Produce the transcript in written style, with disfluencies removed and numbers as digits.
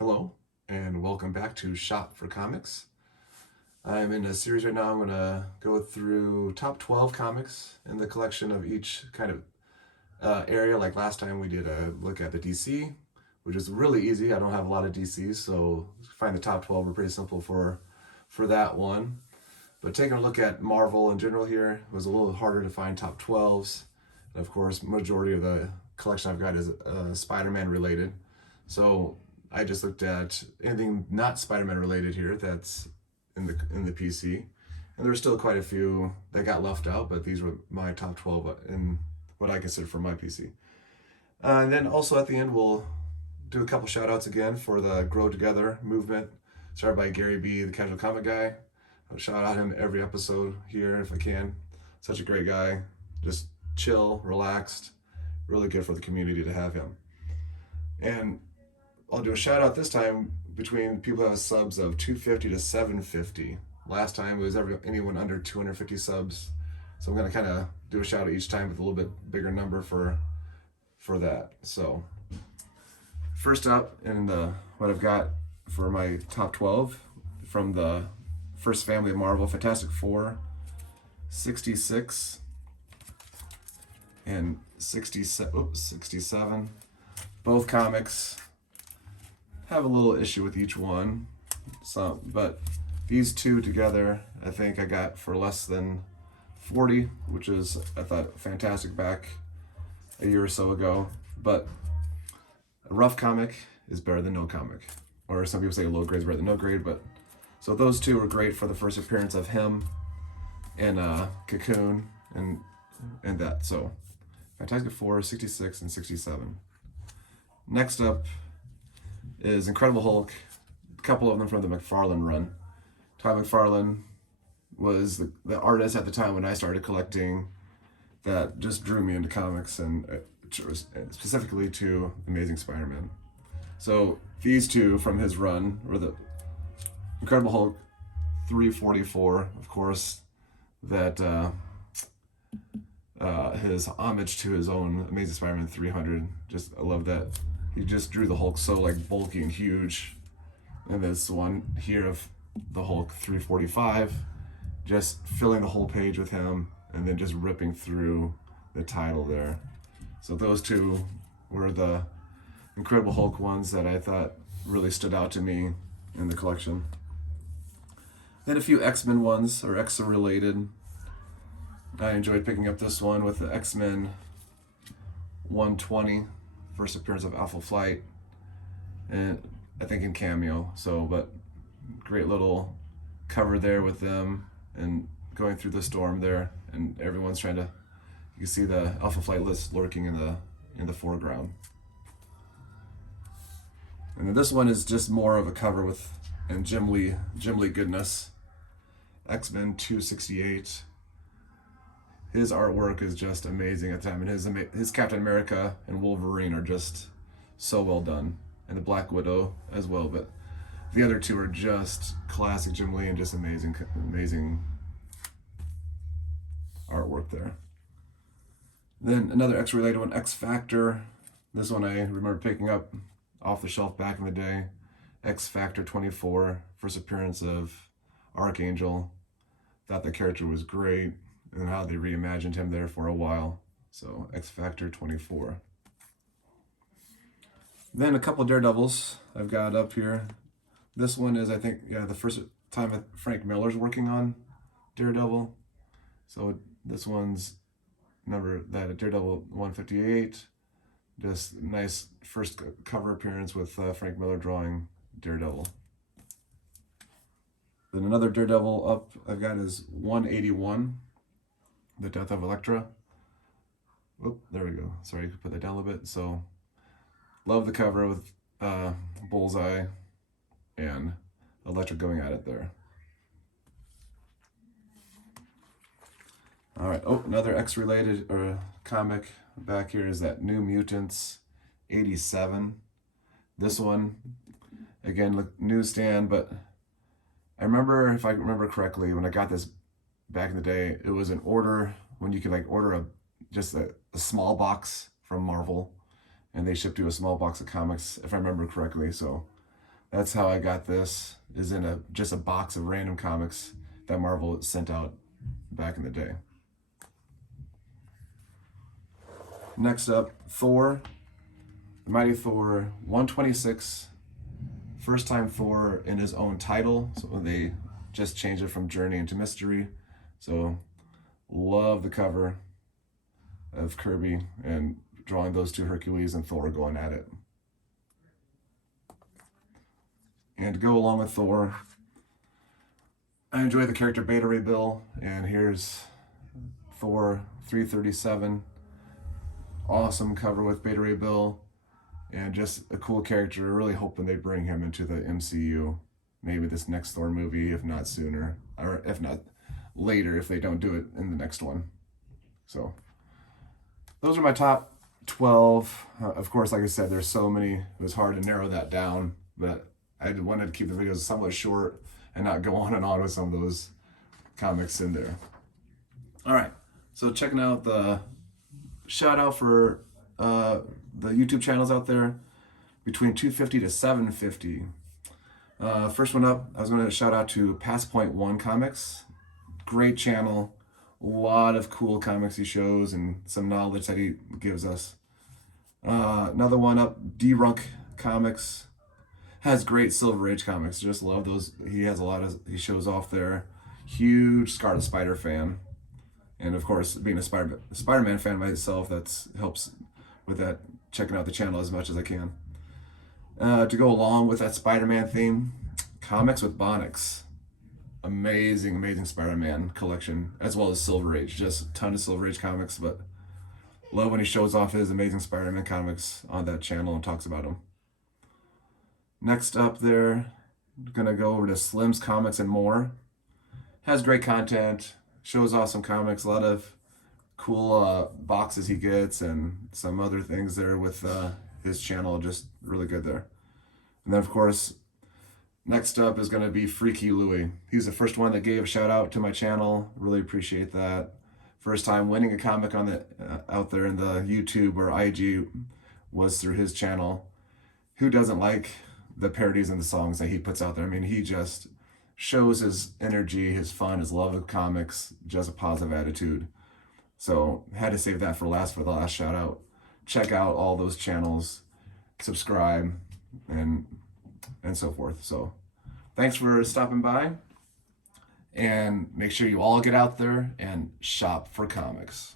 Hello, and welcome back to Shop for Comics. I'm in a series right now. I'm going to go through top 12 comics in the collection of each kind of area. Like last time, we did a look at the DC, which is really easy. I don't have a lot of DCs, so find the top 12 are pretty simple for that one. But taking a look at Marvel in general here, it was a little harder to find top 12s. And of course, majority of the collection I've got is Spider-Man related. So I just looked at anything not Spider-Man related here that's in the PC, and there's still quite a few that got left out, but these were my top 12 in what I consider for my PC. And then also at the end, we'll do a couple shout outs again for the Grow Together movement, started by Gary B, the Casual Comic Guy. I'll shout out him every episode here if I can. Such a great guy, just chill, relaxed, really good for the community to have him. And I'll do a shout out this time between people who have subs of 250 to 750. Last time it was anyone under 250 subs. So I'm going to kind of do a shout out each time with a little bit bigger number for that. So first up in what I've got for my top 12 from the first family of Marvel, Fantastic Four, 66 and 67. Both comics have a little issue with each one, but these two together, I think I got for less than 40, which is, I thought, fantastic back a year or so ago. But a rough comic is better than no comic, or some people say a low grade is better than no grade. But so those two were great for the first appearance of him and Cocoon and that. So Fantastic Four, 66 and 67. Next up is Incredible Hulk, a couple of them from the McFarlane run. Todd McFarlane was the artist at the time when I started collecting that just drew me into comics, and specifically to Amazing Spider-Man. So these two from his run were the Incredible Hulk 344, of course, that his homage to his own Amazing Spider-Man 300. I love that. He just drew the Hulk so like bulky and huge. And this one here of the Hulk 345, just filling the whole page with him and then just ripping through the title there. So those two were the Incredible Hulk ones that I thought really stood out to me in the collection. Then a few X-Men ones, or X related. I enjoyed picking up this one with the X-Men 120, first appearance of Alpha Flight, and I think in cameo. But great little cover there with them and going through the storm there, and everyone's trying to. You can see the Alpha Flight list lurking in the foreground. And then this one is just more of a cover with and Jim Lee goodness. X-Men 268. His artwork is just amazing at the time, and his Captain America and Wolverine are just so well done, and the Black Widow as well. But the other two are just classic Jim Lee and just amazing artwork there. Then another X-related one, X Factor. This one I remember picking up off the shelf back in the day. X Factor 24, first appearance of Archangel. Thought the character was great, and how they reimagined him there for a while. So X Factor 24. Then a couple Daredevils I've got up here. This one is, I think, the first time Frank Miller's working on Daredevil. So this one's Daredevil 158. Just nice first cover appearance with Frank Miller drawing Daredevil. Then another Daredevil up I've got is 181. The Death of Elektra. Oop, there we go. Sorry, I could put that down a little bit. So, love the cover with Bullseye and Elektra going at it there. All right. Oh, another X-related comic back here is that New Mutants 87. This one, again, newsstand, but I remember, if I remember correctly, when I got this back in the day, it was an order when you could order just a small box from Marvel, and they shipped you a small box of comics, if I remember correctly. So That's how I got this, is in just a box of random comics that Marvel sent out back in the day. Next up, Thor, the Mighty Thor 126. First time Thor in his own title, so they just changed it from Journey into Mystery. So love the cover of Kirby and drawing those two Hercules and Thor going at it. And to go along with Thor, I enjoy the character Beta Ray Bill, and here's Thor 337. Awesome cover with Beta Ray Bill, and just a cool character. Really hoping they bring him into the MCU, maybe this next Thor movie, if not sooner, or if not later, if they don't do it in the next one. So those are my top 12. Of course, like I said, there's so many. It was hard to narrow that down, but I wanted to keep the videos somewhat short and not go on and on with some of those comics in there. All right, so checking out the shout out for the YouTube channels out there between 250 to 750. First one up, I was going to shout out to Passpoint1 Comics. Great channel, a lot of cool comics he shows and some knowledge that he gives us. Another one up, Dee Runk Comics. Has great Silver Age comics. Just love those. He has a lot of, he shows off there. Huge Scarlet Spider fan. And of course, being a Spider-Man fan myself, that helps with that, checking out the channel as much as I can. To go along with that Spider-Man theme, Comics with Bonics. Amazing, amazing Spider-Man collection, as well as Silver Age. Just a ton of Silver Age comics, but love when he shows off his amazing Spider-Man comics on that channel and talks about them. Next up there, gonna go over to Slim's Comics and More. Has great content, shows off some comics, a lot of cool boxes he gets and some other things there with his channel, just really good there. And then of course, next up is gonna be Key Loowee. He's the first one that gave a shout out to my channel, really appreciate that. First time winning a comic on the out there in the YouTube or IG was through his channel. Who doesn't like the parodies and the songs that he puts out there? I mean, he just shows his energy, his fun, his love of comics, just a positive attitude. So had to save that for the last shout out. Check out all those channels, subscribe, and so forth. So thanks for stopping by, and make sure you all get out there and shop for comics.